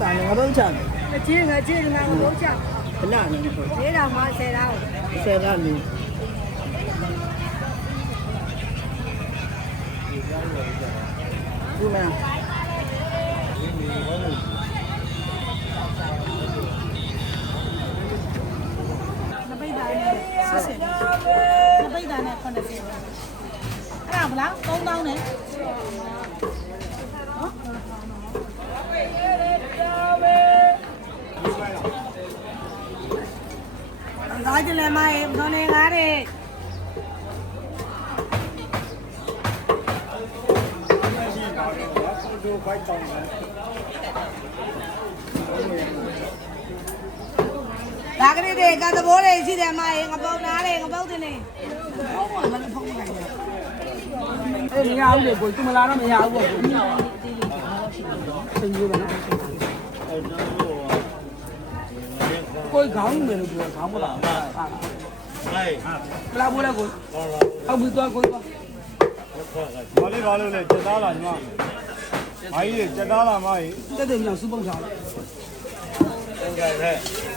ပါငါဘုံချမယ် အချင်းငါချင်းငါမလို့ချ ခဏနေပေါ့ ၄တောင်မှ10တောင် ဆယ်ကနေဒီမှာ နပိတ်တာနဲ့60နပိတ်တာနဲ့80အဲ့ဒါဗလား3000နဲ့ဒါကြလည်းမရေဘယ်နေငါးတဲ့ဒါကလေးတွေကသဘောလေးရှိတယ်မရေငပေါက်သားလေးငပေါက်တင်နေဖုံးမှာမလို့ဖုံးမနိုင်ဘူးအေးမရဘူးလေကိုသူမလာတော့မရဘူးပေါ့ကိုဆင်းရပါနော်ကိုခေါင်းမယ်လို့ပြောခေါင်းမလားဟာဘလာဘူးလားကိုဟုတ်ပြီတော့ကိုဘာလေးဘာလို့လဲစက်သားလားညီမဘာကြီးစက်သားလားမကြီးတက်တယ်မြောက်စုပုံထားလိုက်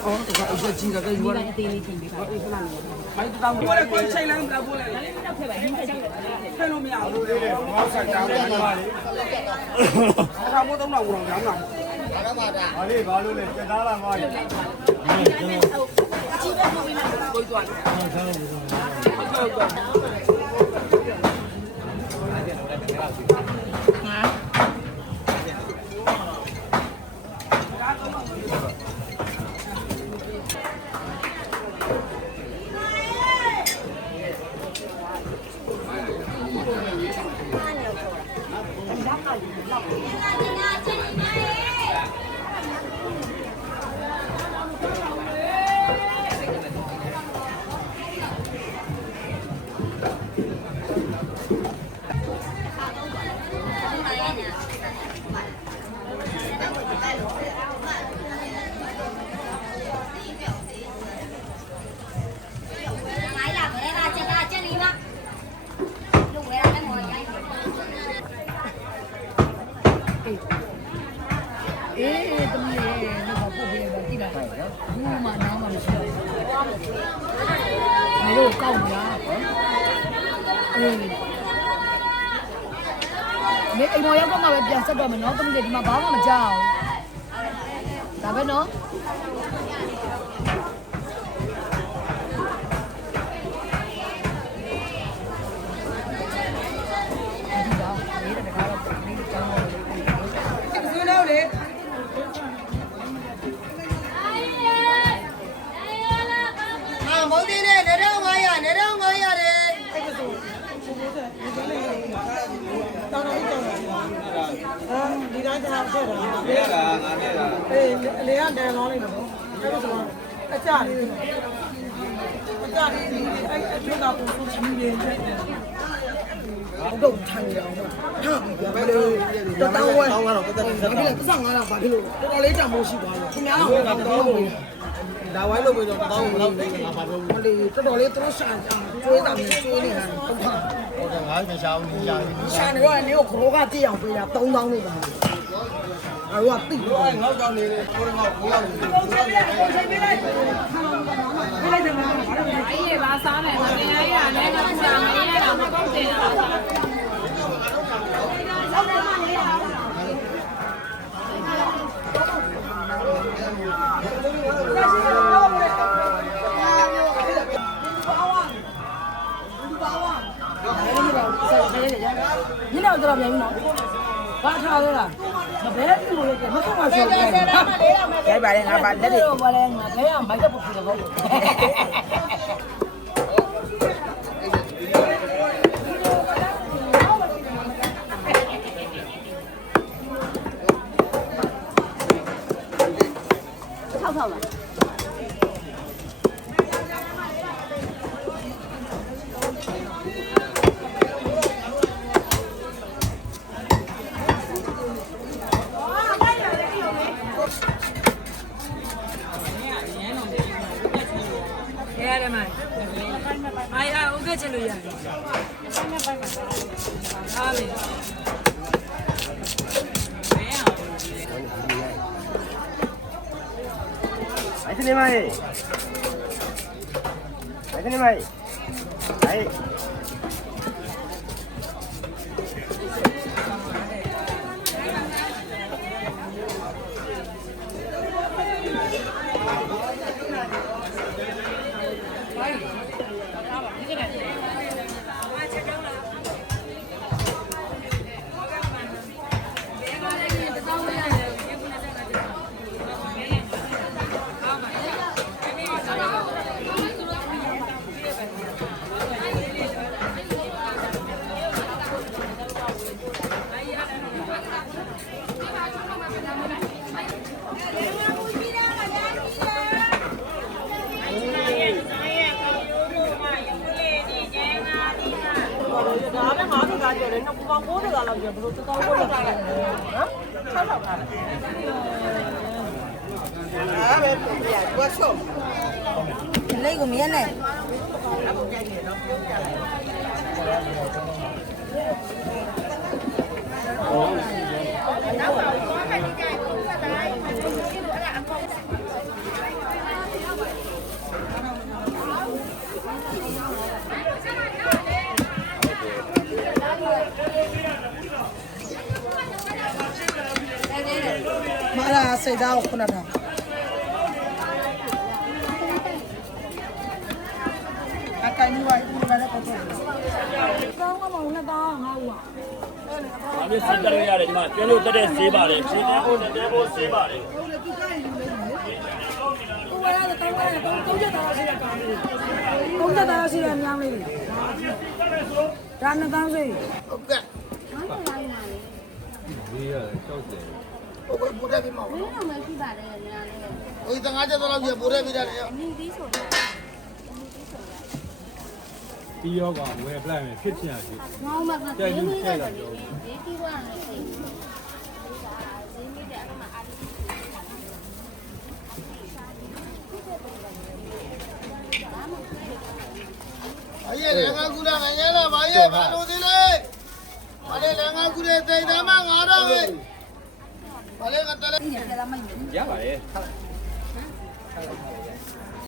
အော်တော့အချက်ကြီးကတည်းကအသေးလေးချင်းပေးပါအေးခဏလေးမိုက်တောင်းကိုလည်းကိုချိန်လိုက်ဘလာဘူးလဲတော့ဖဲ့ပါဟင်းဖဲ့လို့မရဘူးလေးလေငါဆက်တာလေညီမလေးအခါမိုး3000ကိုတော့ရောင်းတာဘာလေးဘာလို့လဲစက်သားလားမကြီးအကြီးပဲပုံပြီးလိုက်ကိုသွားကောက်လားအေးမင်းအိမ်မော်ရောက်တော့မှပဲပြန်ဆက်တော့မယ်နော်တမီးဒီမှာဘာမှမကြောက်ဒါပဲနော်ဒီပါလေးတကားတော့ဒီလေးကြောင်းတော့ဒီလိုလေမဟုတ်သေးနဲ့နေတော့900နေတော့900တယ်အဲ့ဒါဆိုတောင်းတော့တောင်းတာဒီတိုင်းထားချက်တာလေကငါနဲ့လားအေးလေကတန်လောင်းလိုက်တော့အဲ့ဒါဆိုအကြလေးအကြလေးအဲ့အထွေးကပုံစံချင်းလေးနဲ့တော့ထိုင်ရအောင်ထားပြီးပြလေတောင်းဝဲတောင်းကတော့ပတ်သက်တယ်ဒါလည်းပတ်900ပါဖြစ်လို့တော်တော်လေးတန်ဖိုးရှိသွားတယ်ခင်ဗျားတော့တောင်းလို့ဒါဝိုင်းလို့ပဲတော့တောင်းမလို့လည်းငါပါတော့မလေးတော်တော်လေးသူတို့ရှာကြကျွေးတာမျိုးကျွေးနေတာတော့ဟုတ်တယ်ငါ့မရှာဘူးရှာဘူးရှာနေတော့နေကိုခရိုးကကြည့်အောင်ပေးတာ3000လို့ပါငါတို့ကတိတော့ငေါ့တောင်းနေတယ်ကိုယ်ကဘိုးရောက်နေတယ်ကိုချိန်ပေးလိုက်ပေးလိုက်တယ်ငါအေးရပါစားမယ်ငါတင်လိုက်တာလည်းငါရှာမရတာမဟုတ်တယ်လားဆောက်တယ်မလေးလား你俩知道没有？ဘာထားလဲလားမဘဲပြလို့လေမဆုံးမဆုံးဘူးရိုက်ပါလေငါပါလက်တွေဘာလဲငါခဲရမိုက်တော့ပုတ်တယ်ဟုတ်ထောက်ထောက်လားရတယ်မိုင်အားโอเคချင်လို့ရတယ်အားလေ နေမလေးအဲ့ကနေမလေးအဲ့ ဒါပဲငါတို့ကကြော်တယ်နှစ်ပူပေါင်း60လောက်ကျော်ဘယ်လိုတောင်းဖို့လဲနော်6လောက်ထားတယ်အားပဲပြရကွက်ဆော့လေးကိုမြင်နေမာလာစိတ်သားကိုခုနထားအကိုင်းဝိုင်းဒီမှာလည်းပတ်သက်ကောင်းကမဟုတ်နဲ့သားငါ့ဦးอ่ะ ။အမေစီတက်လို့ရတယ်ဒီမှာကျွန်းလို့တက်တဲ့ဈေးပါတယ်။ဖြင်းတဲ့ဖို့နဲ့တဲဖို့ဈေးပါတယ်။ ကိုဝယ်ရတယ်တောင်းရတယ်သုံးချက်သားရှိတဲ့ကောင်လေးသုံးချက်သားရှိတဲ့မြောင်းလေးဒါနဲ့တန်းစိဟုတ်ကဲ့ဒီရ60ဘယ်ပို့တယ်ပြမအောင် ဘယ်လိုမှရှိပါတယ်များလေး ဟို15ချက်တော့ပြပို့တယ်ပြတယ် အနည်းသေးဆိုတာ ဒီရောကဝယ်ပလိုက်မယ်ဖြစ်ချင်ရရှိ ငေါ့မှာကတင်းနေတယ်ဒီကြီးကလည်းစိတ်ဈေးမိတယ်အဲ့မှာအားလုံး အေးလည်းငါကူလာငရဲလားဘာရဲ့ဘာလို့သေးလဲဘာလဲလည်းငါကူတဲ့တိတ်သားမငါတော့ပဲဘာလဲကတလဲ ရပါတယ်